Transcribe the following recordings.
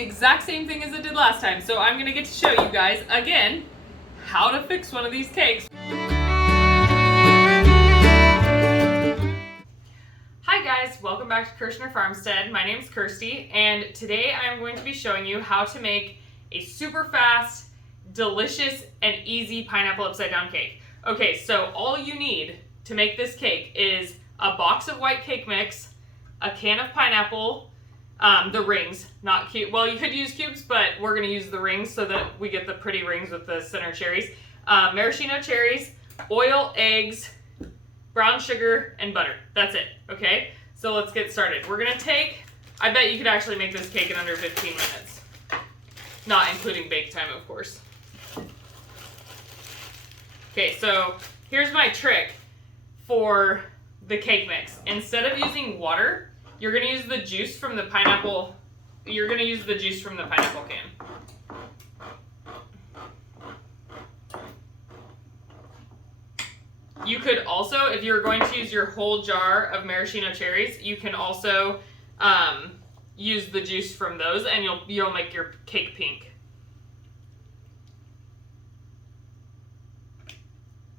the exact same thing as it did last time. So I'm gonna get to show you guys again how to fix one of these cakes. Hi guys, welcome back to Kirshner Farmstead. My name is Kirsty, and today I'm going to be showing you how to make a super fast, delicious, and easy pineapple upside down cake. Okay, so all you need to make this cake is a box of white cake mix, a can of pineapple, the rings, not cube. Well, you could use cubes, but we're gonna use the rings so that we get the pretty rings with the center cherries. Maraschino cherries, oil, eggs, brown sugar, and butter. That's it, okay? So let's get started. We're gonna take, I bet you could actually make this cake in under 15 minutes. Not including bake time, of course. Okay, so here's my trick for the cake mix. Instead of using water, you're gonna use the juice from the pineapple. You're gonna use the juice from the pineapple can. You could also, if you're going to use your whole jar of maraschino cherries, you can also use the juice from those, and you'll make your cake pink.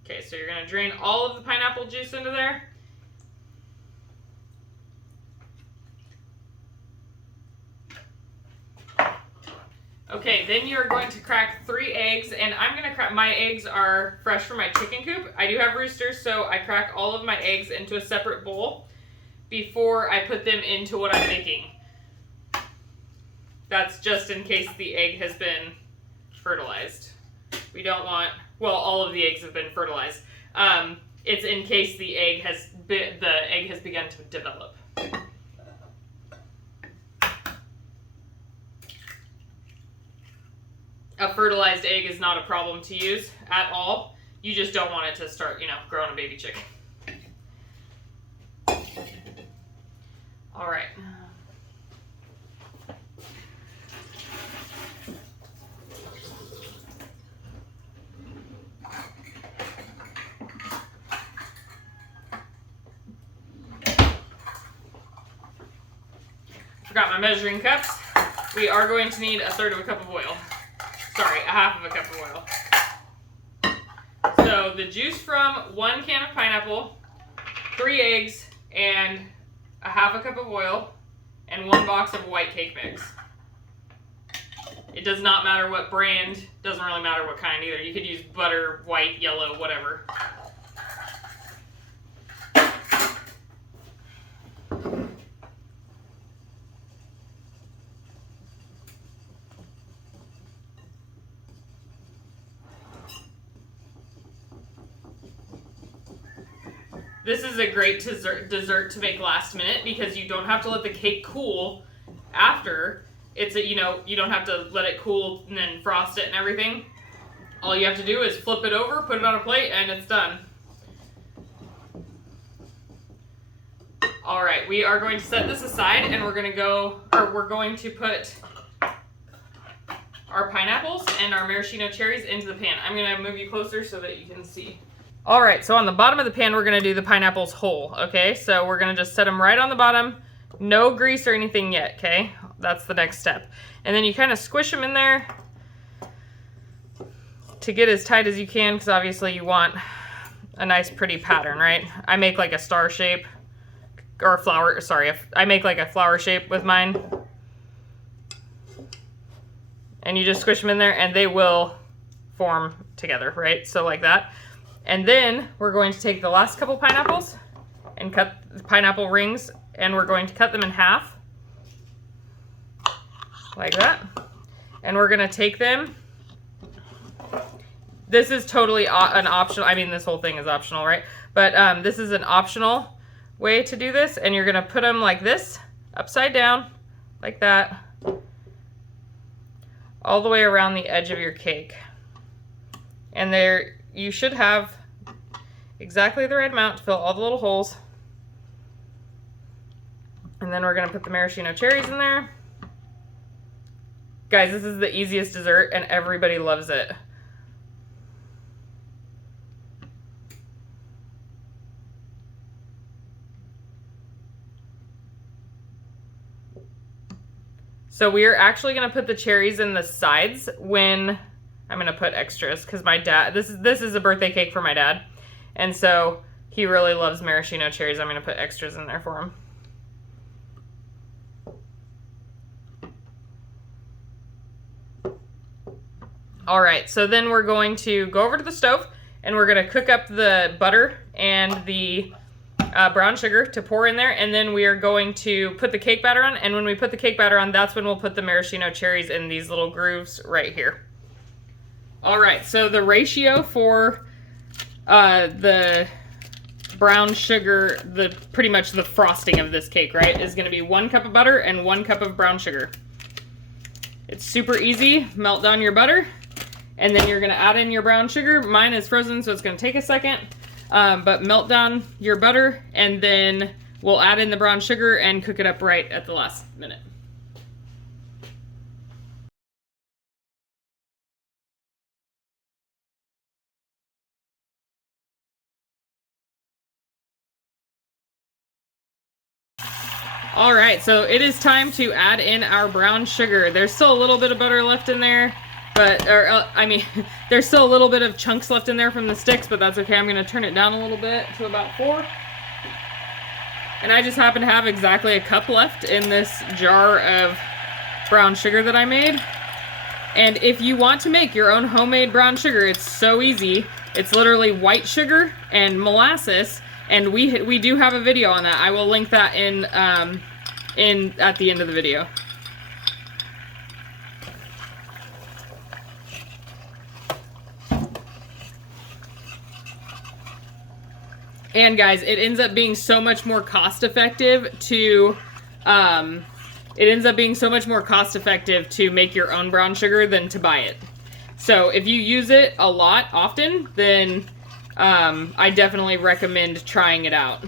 Okay, so you're gonna drain all of the pineapple juice into there. Okay, then you're going to crack 3 eggs, and I'm gonna crack, my eggs are fresh from my chicken coop. I do have roosters, so I crack all of my eggs into a separate bowl before I put them into what I'm making. That's just in case the egg has been fertilized. We don't want, well, all of the eggs have been fertilized. It's in case the egg has begun to develop. A fertilized egg is not a problem to use at all. You just don't want it to start, growing a baby chicken. All right. Forgot my measuring cups. We are going to need 1/3 of a cup of oil. Sorry, 1/2 of a cup of oil. So the juice from 1 can of pineapple, 3 eggs, and 1/2 cup of oil, and 1 box of white cake mix. It does not matter what brand, doesn't really matter what kind either. You could use butter, white, yellow, whatever. This is a great dessert to make last minute because you don't have to let the cake cool after. You don't have to let it cool and then frost it and everything. All you have to do is flip it over, put it on a plate, and it's done. All right, we are going to set this aside, and we're going to put our pineapples and our maraschino cherries into the pan. I'm going to move you closer so that you can see. All right, so on the bottom of the pan, we're gonna do the pineapples whole, okay? So we're gonna just set them right on the bottom, no grease or anything yet, okay? That's the next step. And then you kind of squish them in there to get as tight as you can, because obviously you want a nice pretty pattern, right? I make like a star shape, or a flower, sorry, I make like a flower shape with mine. And you just squish them in there and they will form together, right? So like that. And then we're going to take the last couple pineapples and cut the pineapple rings, and we're going to cut them in half like that. And we're going to take them. This is totally an optional, I mean, this whole thing is optional, right? But this is an optional way to do this, and you're going to put them like this, upside down, like that, all the way around the edge of your cake. And there, you should have exactly the right amount to fill all the little holes. And then we're gonna put the maraschino cherries in there. Guys, this is the easiest dessert and everybody loves it. So we're actually gonna put the cherries in the sides when I'm gonna put extras, because my dad, this is a birthday cake for my dad, and so he really loves maraschino cherries. I'm gonna put extras in there for him. All right, so then we're going to go over to the stove and we're gonna cook up the butter and the brown sugar to pour in there, and then we are going to put the cake batter on, and when we put the cake batter on, that's when we'll put the maraschino cherries in these little grooves right here. All right, so the ratio for the brown sugar, pretty much the frosting of this cake, right, is gonna be 1 cup of butter and 1 cup of brown sugar. It's super easy. Melt down your butter, and then you're gonna add in your brown sugar. Mine is frozen, so it's gonna take a second. But melt down your butter, and then we'll add in the brown sugar and cook it up right at the last minute. All right, so it is time to add in our brown sugar. There's still a little bit of butter left in there, but, I mean, there's still a little bit of chunks left in there from the sticks, but that's okay. I'm gonna turn it down a little bit to about 4. And I just happen to have exactly a cup left in this jar of brown sugar that I made. And if you want to make your own homemade brown sugar, it's so easy. It's literally white sugar and molasses, and we do have a video on that. I will link that in at the end of the video. And guys, it ends up being so much more cost effective to make your own brown sugar than to buy it. So if you use it a lot often, then I definitely recommend trying it out.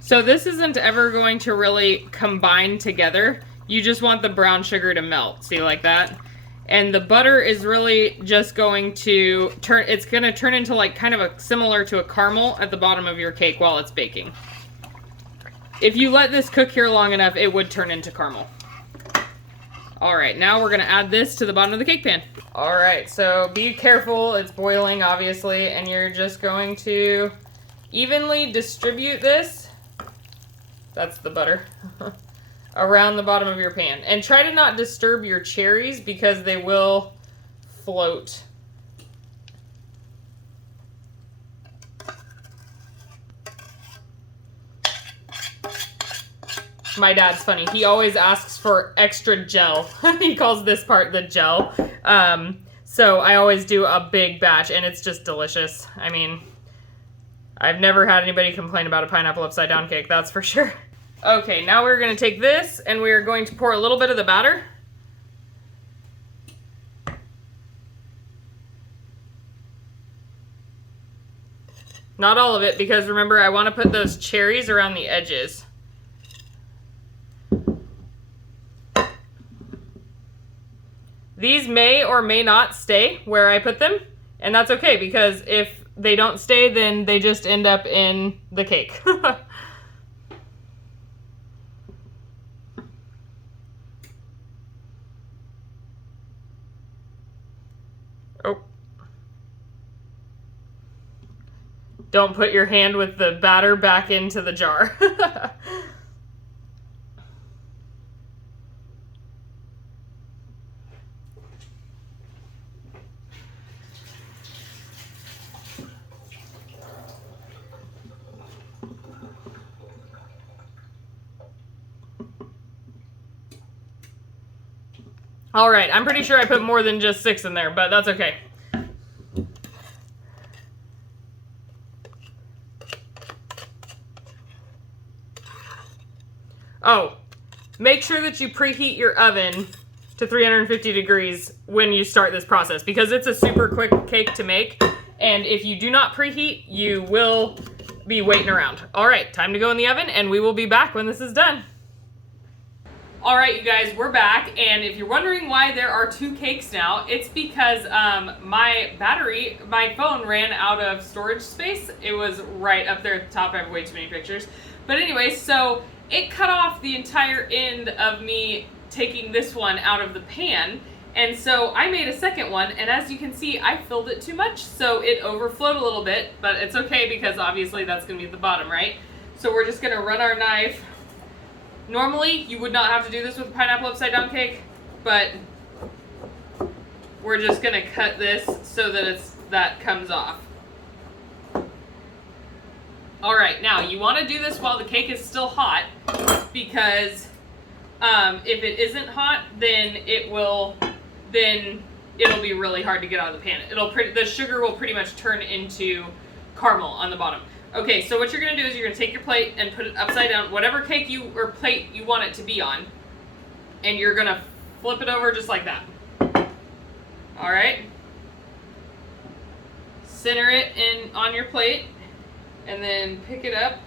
So this isn't ever going to really combine together. You just want the brown sugar to melt. See, like that? And the butter is really just going to turn, it's going to turn into like kind of a similar to a caramel at the bottom of your cake while it's baking. If you let this cook here long enough, it would turn into caramel. All right, now we're going to add this to the bottom of the cake pan. All right, so be careful. It's boiling, obviously, and you're just going to evenly distribute this. That's the butter. Around the bottom of your pan. And try to not disturb your cherries because they will float. My dad's funny. He always asks for extra gel. He calls this part the gel. So I always do a big batch, and it's just delicious. I mean, I've never had anybody complain about a pineapple upside down cake, that's for sure. Okay, now we're going to take this and we're going to pour a little bit of the batter. Not all of it, because remember, I want to put those cherries around the edges. These may or may not stay where I put them, and that's okay, because if they don't stay, then they just end up in the cake. Oh. Don't put your hand with the batter back into the jar. All right, I'm pretty sure I put more than just 6 in there, but that's okay. Oh, make sure that you preheat your oven to 350 degrees when you start this process, because it's a super quick cake to make, and if you do not preheat, you will be waiting around. All right, time to go in the oven, and we will be back when this is done. All right, you guys, we're back, and if you're wondering why there are 2 cakes now, it's because my phone ran out of storage space. It was right up there at the top. I have way too many pictures. But anyway, so it cut off the entire end of me taking this one out of the pan. And so I made a second one, and as you can see, I filled it too much, so it overflowed a little bit, but it's okay because obviously that's gonna be at the bottom, right? So we're just gonna run our knife. Normally, you would not have to do this with a pineapple upside down cake, but we're just gonna cut this so that that comes off. All right, now you wanna do this while the cake is still hot, because if it isn't hot, then it'll be really hard to get out of the pan. The sugar will pretty much turn into caramel on the bottom. Okay, so what you're gonna do is you're gonna take your plate and put it upside down, whatever cake or plate you want it to be on, and you're gonna flip it over just like that. All right. Center it on your plate, and then pick it up.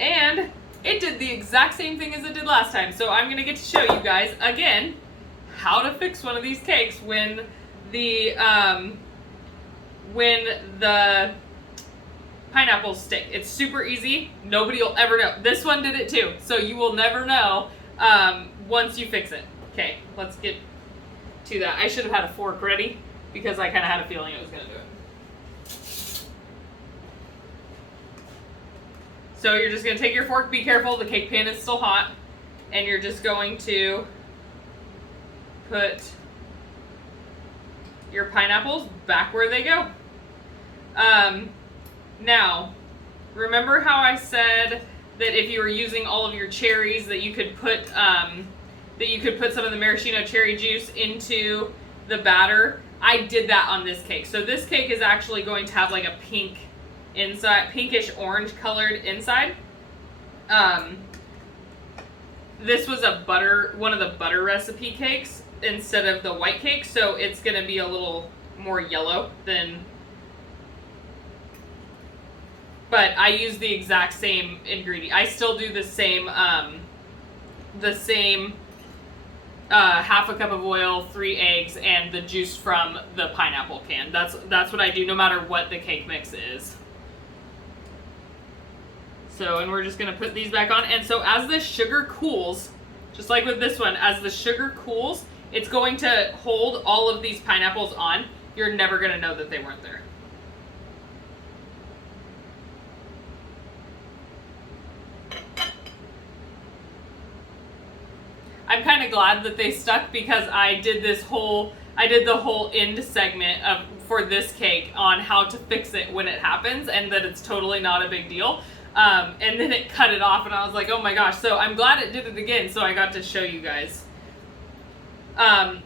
And it did the exact same thing as it did last time. So I'm gonna get to show you guys again how to fix one of these cakes when the pineapples stick. It's super easy. Nobody will ever know. This one did it too, so you will never know once you fix it. Okay, let's get to that. I should have had a fork ready because I kind of had a feeling it was gonna do it. So you're just gonna take your fork, be careful, the cake pan is still hot, and you're just going to put your pineapples back where they go. Now, remember how I said that if you were using all of your cherries that you could put some of the maraschino cherry juice into the batter? I did that on this cake. So this cake is actually going to have like a pink inside, pinkish orange colored inside. This was one of the butter recipe cakes instead of the white cake, so it's gonna be a little more yellow than, but I use the exact same ingredient. I still do the same half a cup of oil, 3 eggs, and the juice from the pineapple can. That's what I do no matter what the cake mix is. So, and we're just gonna put these back on. And so as the sugar cools, just like with this one, as the sugar cools, it's going to hold all of these pineapples on. You're never gonna know that they weren't there. I'm kind of glad that they stuck because I did the whole end segment for this cake on how to fix it when it happens, and that it's totally not a big deal. And then it cut it off, and I was like, oh my gosh. So I'm glad it did it again, so I got to show you guys. I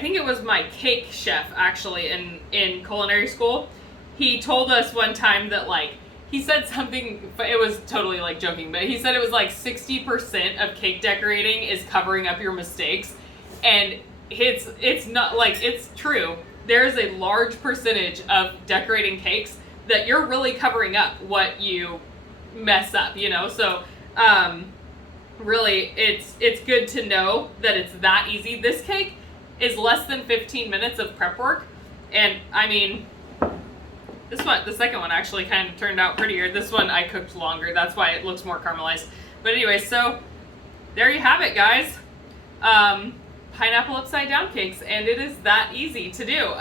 think it was my cake chef actually in culinary school. He told us one time that, like, he said something, but it was totally like joking, but he said it was like 60% of cake decorating is covering up your mistakes. And it's not, like, it's true. There's a large percentage of decorating cakes that you're really covering up what you mess up, you know? So, really, it's good to know that it's that easy. This cake is less than 15 minutes of prep work. And I mean, this one, the second one actually kind of turned out prettier. This one I cooked longer. That's why it looks more caramelized. But anyway, so there you have it, guys. Pineapple upside down cakes, and it is that easy to do.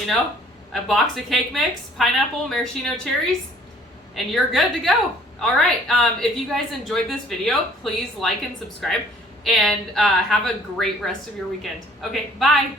You know, a box of cake mix, pineapple, maraschino cherries, and you're good to go. All right, if you guys enjoyed this video, please like and subscribe, and have a great rest of your weekend. Okay, bye.